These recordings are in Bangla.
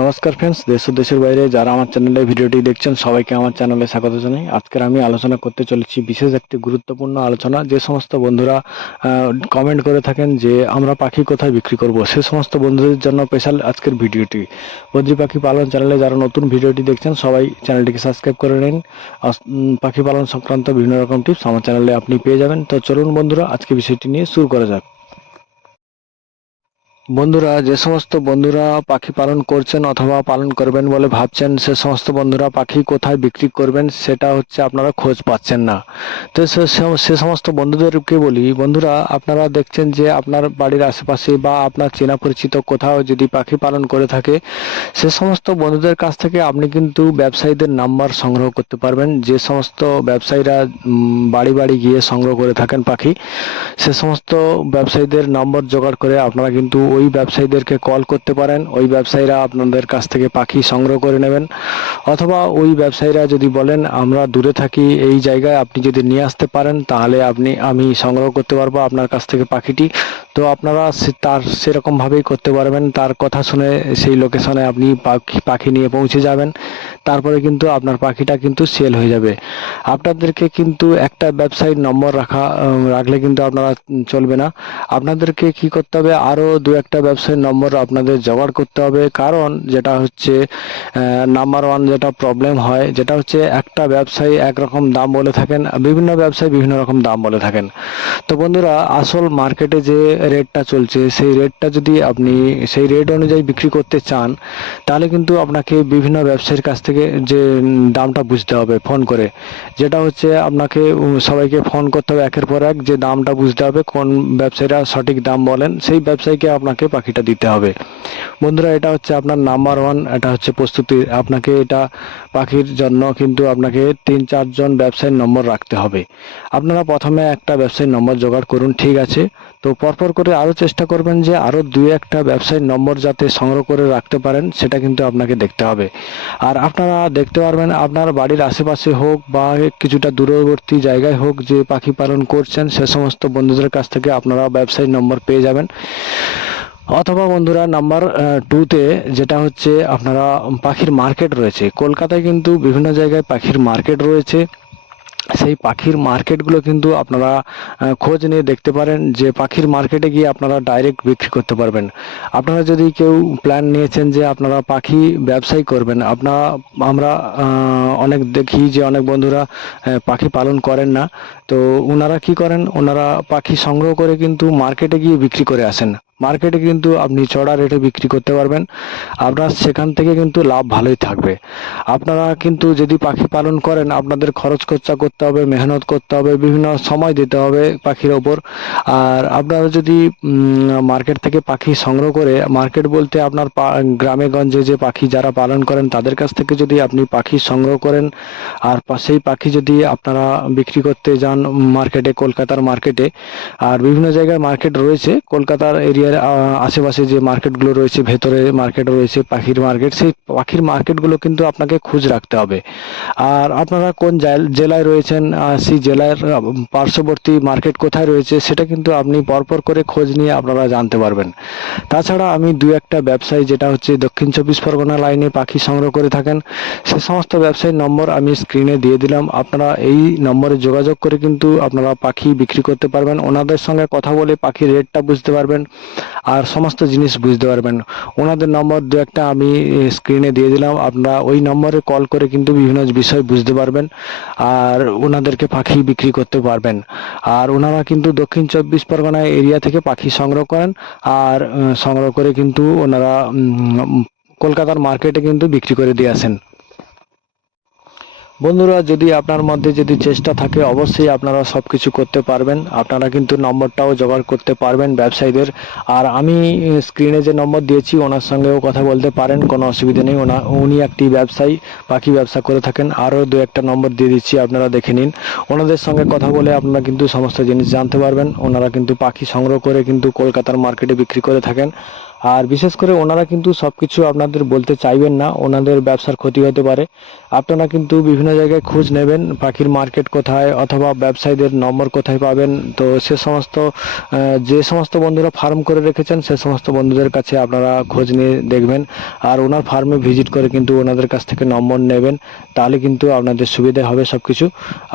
নমস্কার ফ্রেন্ডস দেশ দেশের বাইরে যারা আমার চ্যানেলে ভিডিওটি দেখছেন, সবাইকে আমার চ্যানেলে স্বাগত জানাই। আজকের আমি আলোচনা করতে চলেছি বিশেষ একটি গুরুত্বপূর্ণ আলোচনা, যে সমস্ত বন্ধুরা কমেন্ট করে থাকেন যে আমরা পাখি কোথায় বিক্রি করব, সে সমস্ত বন্ধুদের জন্য স্পেশাল আজকের ভিডিওটি। বদ্রি পাখি পালন চ্যানেলে যারা নতুন ভিডিওটি দেখছেন, সবাই চ্যানেলটিকে সাবস্ক্রাইব করে নিন। পাখি পালন সংক্রান্ত বিভিন্ন রকম টিপস আমার চ্যানেলে আপনি পেয়ে যাবেন। তো চলুন বন্ধুরা, আজকে বিষয়টি নিয়ে শুরু করা যাক। বন্ধুরা, যে সমস্ত বন্ধুরা পাখি পালন করছেন অথবা পালন করবেন বলে ভাবছেন, সে সমস্ত বন্ধুরা পাখি কোথায় বিক্রি করবেন সেটা হচ্ছে আপনারা খোঁজ পাচ্ছেন না। তো সে- সমস্ত বন্ধুদেরকে বলি, বন্ধুরা, আপনারা দেখছেন যে আপনার বাড়ির আশেপাশে বা আপনার চেনা পরিচিত কোথাও যদি পাখি পালন করে থাকে, সে সমস্ত বন্ধুদের কাছ থেকে আপনি কিন্তু ব্যবসায়ীদের নাম্বার সংগ্রহ করতে পারবেন। যে সমস্ত ব্যবসায়ীরা বাড়ি বাড়ি গিয়ে সংগ্রহ করে থাকেন পাখি, সে সমস্ত ব্যবসায়ীদের নম্বর জোগাড় করে আপনারা কিন্তু ওই ব্যবসায়ীদেরকে কল করতে পারেন। ওই ব্যবসায়ীরা আপনাদের কাছ থেকে পাখি সংগ্রহ করে নেবেন। অথবা ওই ব্যবসায়ীরা যদি বলেন, আমরা দূরে থাকি, এই জায়গায় আপনি যদি নিয়ে আসতে পারেন, তাহলে আপনি, আমি সংগ্রহ করতে পারব আপনার কাছ থেকে পাখিটি। তো আপনারা তার সেরকমভাবেই করতে পারবেন। তার কথা শুনে সেই লোকেশনে আপনি পাখি পাখি নিয়ে পৌঁছে যাবেন। তারপরে কিন্তু আপনার পাখিটা কিন্তু সেল হয়ে যাবে। আপনাদেরকে কিন্তু একটা ব্যবসায়ীর নম্বর রাখা রাখলে কিন্তু আপনারা চলবে না। আপনাদেরকে কি করতে হবে? আরও দু একটা ব্যবসায়ীর নম্বর আপনাদের জোগাড় করতে হবে। কারণ যেটা হচ্ছে নাম্বার ওয়ান যেটা প্রবলেম হয়, যেটা হচ্ছে একটা ব্যবসায়ী একরকম দাম বলে থাকেন, বিভিন্ন ব্যবসায়ী বিভিন্ন রকম দাম বলে থাকেন। তো বন্ধুরা, আসল মার্কেটে যে রেটটা চলছে, সেই রেটটা যদি আপনি, সেই রেট অনুযায়ী বিক্রি করতে চান, তাহলে কিন্তু আপনাকে বিভিন্ন ব্যবসায়ীর কাছ থেকে যে দামটা বুঝতে হবে ফোন করে। যেটা হচ্ছে আপনাকে সবাইকে ফোন করতে হবে একের পর এক যে, দামটা বুঝতে হবে, কোন ব্যবসায়ীরা সঠিক দাম বলেন, সেই ব্যবসায়ীকে আপনাকে পাখিটা দিতে হবে। বন্ধুরা, এটা হচ্ছে আপনার নাম্বার ওয়ান, এটা হচ্ছে প্রস্তুতি। আপনাকে এটা পাখির জন্য কিন্তু আপনাকে তিন চারজন ব্যবসায়ীর নম্বর রাখতে হবে। আপনারা প্রথমে একটা ব্যবসায়ীর নম্বর জোগাড় করুন, ঠিক আছে? তো পরপর করে আরও চেষ্টা করবেন যে, আরও দুই, একটা ব্যবসায়ীর নম্বর যাতে সংগ্রহ করে রাখতে পারেন, সেটা কিন্তু আপনাকে দেখতে হবে। আর আপনারা দেখতে পারবেন, আপনার বাড়ির আশেপাশে হোক বা কিছুটা দূরবর্তী জায়গায় হোক যে পাখি পালন করছেন, সে সমস্ত বন্ধুদের কাছ থেকে আপনারা ব্যবসায়ী নম্বর পেয়ে যাবেন। অথবা বন্ধুরা, নাম্বার টুতে যেটা হচ্ছে, আপনারা পাখির মার্কেট রয়েছে। কলকাতায় কিন্তু বিভিন্ন জায়গায় পাখির মার্কেট রয়েছে। সেই পাখির মার্কেটগুলো কিন্তু আপনারা খোঁজ নিয়ে দেখতে পারেন যে পাখির মার্কেটে গিয়ে আপনারা ডাইরেক্ট বিক্রি করতে পারবেন। আপনারা যদি কেউ প্ল্যান নিয়েছেন যে আপনারা পাখি ব্যবসায়ী করবেন আপনারা আমরা অনেক দেখি যে অনেক বন্ধুরা পাখি পালন করেন না। তো ওনারা কি করেন? ওনারা পাখি সংগ্রহ করে কিন্তু মার্কেটে গিয়ে বিক্রি করে আসেন। মার্কেটে কিন্তু আপনি চড়া রেটে বিক্রি করতে পারবেন। আপনার সেখান থেকে কিন্তু লাভ ভালোই থাকবে। আপনারা কিন্তু যদি পাখি পালন করেন, আপনাদের খরচ খরচা করতে হবে, মেহনত করতে হবে, বিভিন্ন সময় দিতে হবে পাখির ওপর। আর আপনারা যদি মার্কেট থেকে পাখি সংগ্রহ করে মার্কেট বলতে আপনার গ্রামে গঞ্জে যে পাখি যারা পালন করেন, তাদের কাছ থেকে যদি আপনি পাখি সংগ্রহ করেন, আর সেই পাখি যদি আপনারা বিক্রি করতে যান মার্কেটে কলকাতার মার্কেটে আর বিভিন্ন জায়গায় মার্কেট রয়েছে, কলকাতার এরিয়ার আশেপাশে যে মার্কেটগুলো রয়েছে, ভেতরে মার্কেট রয়েছে, পাখির মার্কেট, সেই পাখির মার্কেটগুলো কিন্তু আপনাকে খুঁজ রাখতে হবে। আর আপনারা কোন জেলায় রয়েছেন সেই জেলার পার্শ্ববর্তী মার্কেট কোথায় রয়েছে, সেটা কিন্তু আপনি পরপর করে খোঁজ নিয়ে আপনারা জানতে পারবেন। তাছাড়া আমি দু একটা ব্যবসায়ী, যেটা হচ্ছে দক্ষিণ চব্বিশ পরগনা লাইনে পাখি সংগ্রহ করে থাকেন, সে সমস্ত ব্যবসায়ীর নম্বর আমি স্ক্রিনে দিয়ে দিলাম। আপনারা এই নম্বরে যোগাযোগ করে কিন্তু আপনারা পাখি বিক্রি করতে পারবেন। ওনাদের সঙ্গে কথা বলে পাখির রেটটা বুঝতে পারবেন। আর সমস্ত জিনিস বুঝতে পারবেন। ওনাদের নম্বর দু একটা আমি স্ক্রিনে দিয়ে দিলাম। আপনারা ওই নম্বরে কল করে কিন্তু বিভিন্ন বিষয় বুঝতে পারবেন আর ওনাদেরকে পাখি বিক্রি করতে পারবেন। আর ওনারা কিন্তু দক্ষিণ চব্বিশ পরগনা এরিয়া থেকে পাখি সংগ্রহ করেন আর সংগ্রহ করে কিন্তু ওনারা কলকাতার মার্কেটে কিন্তু বিক্রি করে দিয়ে আসেন। বন্ধুরা, যদি আপনার মধ্যে যদি চেষ্টা থাকে, অবশ্যই আপনারা সব কিছু করতে পারবেন। আপনারা কিন্তু নম্বরটাও জোগাড় করতে পারবেন ব্যবসায়ীদের। আর আমি স্ক্রিনে যে নম্বর দিয়েছি, ওনার সঙ্গেও কথা বলতে পারেন, কোনো অসুবিধা নেই। ওনা, উনি একটি ব্যবসায়ী পাখি ব্যবসা করে থাকেন। আরও দু একটা নম্বর দিয়ে দিচ্ছি, আপনারা দেখে নিন। ওনাদের সঙ্গে কথা বলে আপনারা কিন্তু সমস্ত জিনিস জানতে পারবেন। ওনারা কিন্তু পাখি সংগ্রহ করে কিন্তু কলকাতার মার্কেটে বিক্রি করে থাকেন। আর বিশেষ করে ওনারা কিন্তু সব কিছু আপনাদের বলতে চাইবেন না, ওনাদের ব্যবসার ক্ষতি হতে পারে। আপনারা কিন্তু বিভিন্ন জায়গায় খোঁজ নেবেন, পাখির মার্কেট কোথায় অথবা ব্যবসায়ীদের নম্বর কোথায় পাবেন। তো সে সমস্ত যে সমস্ত বন্ধুরা ফার্ম করে রেখেছেন, সে সমস্ত বন্ধুদের কাছে আপনারা খোঁজ নিয়ে দেখবেন। আর ওনার ফার্মে ভিজিট করে কিন্তু ওনাদের কাছ থেকে নম্বর নেবেন, তাহলে কিন্তু আপনাদের সুবিধা হবে সব কিছু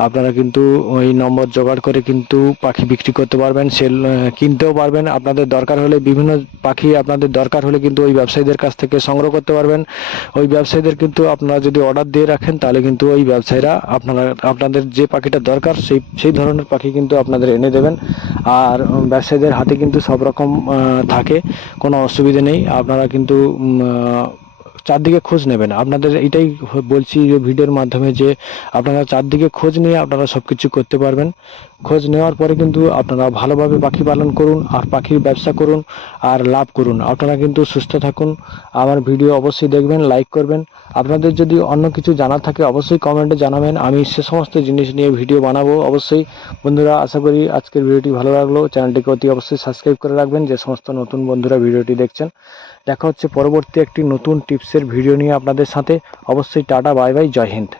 আপনারা কিন্তু ওই নম্বর জোগাড় করে কিন্তু পাখি বিক্রি করতে পারবেন, সেল কিনতেও পারবেন। আপনাদের দরকার হলে বিভিন্ন পাখি আপনাদের দরকার হলে কিন্তু ওই ব্যবসায়ীদের কাছ থেকে সংগ্রহ করতে পারবেন। ওই ব্যবসায়ীদের কিন্তু আপনারা যদি অর্ডার দিয়ে রাখেন, তাহলে কিন্তু ওই ব্যবসায়ীরা আপনারা, আপনাদের যে পাখিটা দরকার, সেই সেই ধরনের পাখি কিন্তু আপনাদের এনে দেবেন। আর ব্যবসায়ীদের হাতে কিন্তু সব রকম থাকে, কোনো অসুবিধে নেই। আপনারা কিন্তু চারদিকে খোঁজ নেবেন। আপনাদের এটাই বলছি যে ভিডিওর মাধ্যমে যে আপনারা চারদিকে খোঁজ নিয়ে আপনারা সব কিছু করতে পারবেন। খোঁজ নেওয়ার পরে কিন্তু আপনারা ভালোভাবে পাখি পালন করুন, আর পাখির ব্যবসা করুন, আর লাভ করুন। আপনারা কিন্তু সুস্থ থাকুন। আমার ভিডিও অবশ্যই দেখবেন, লাইক করবেন। আপনাদের যদি অন্য কিছু জানার থাকে অবশ্যই কমেন্টে জানাবেন। আমি সে সমস্ত জিনিস নিয়ে ভিডিও বানাবো অবশ্যই। বন্ধুরা, আশা করি আজকের ভিডিওটি ভালো লাগল। চ্যানেলটিকে অতি অবশ্যই সাবস্ক্রাইব করে রাখবেন। যে সমস্ত নতুন বন্ধুরা ভিডিওটি দেখছেন। দেখা হচ্ছে পরবর্তী একটি নতুন টিপসের ভিডিও নিয়ে আপনাদের সাথে অবশ্যই টাটা বাই বাই জয় হিন্দ।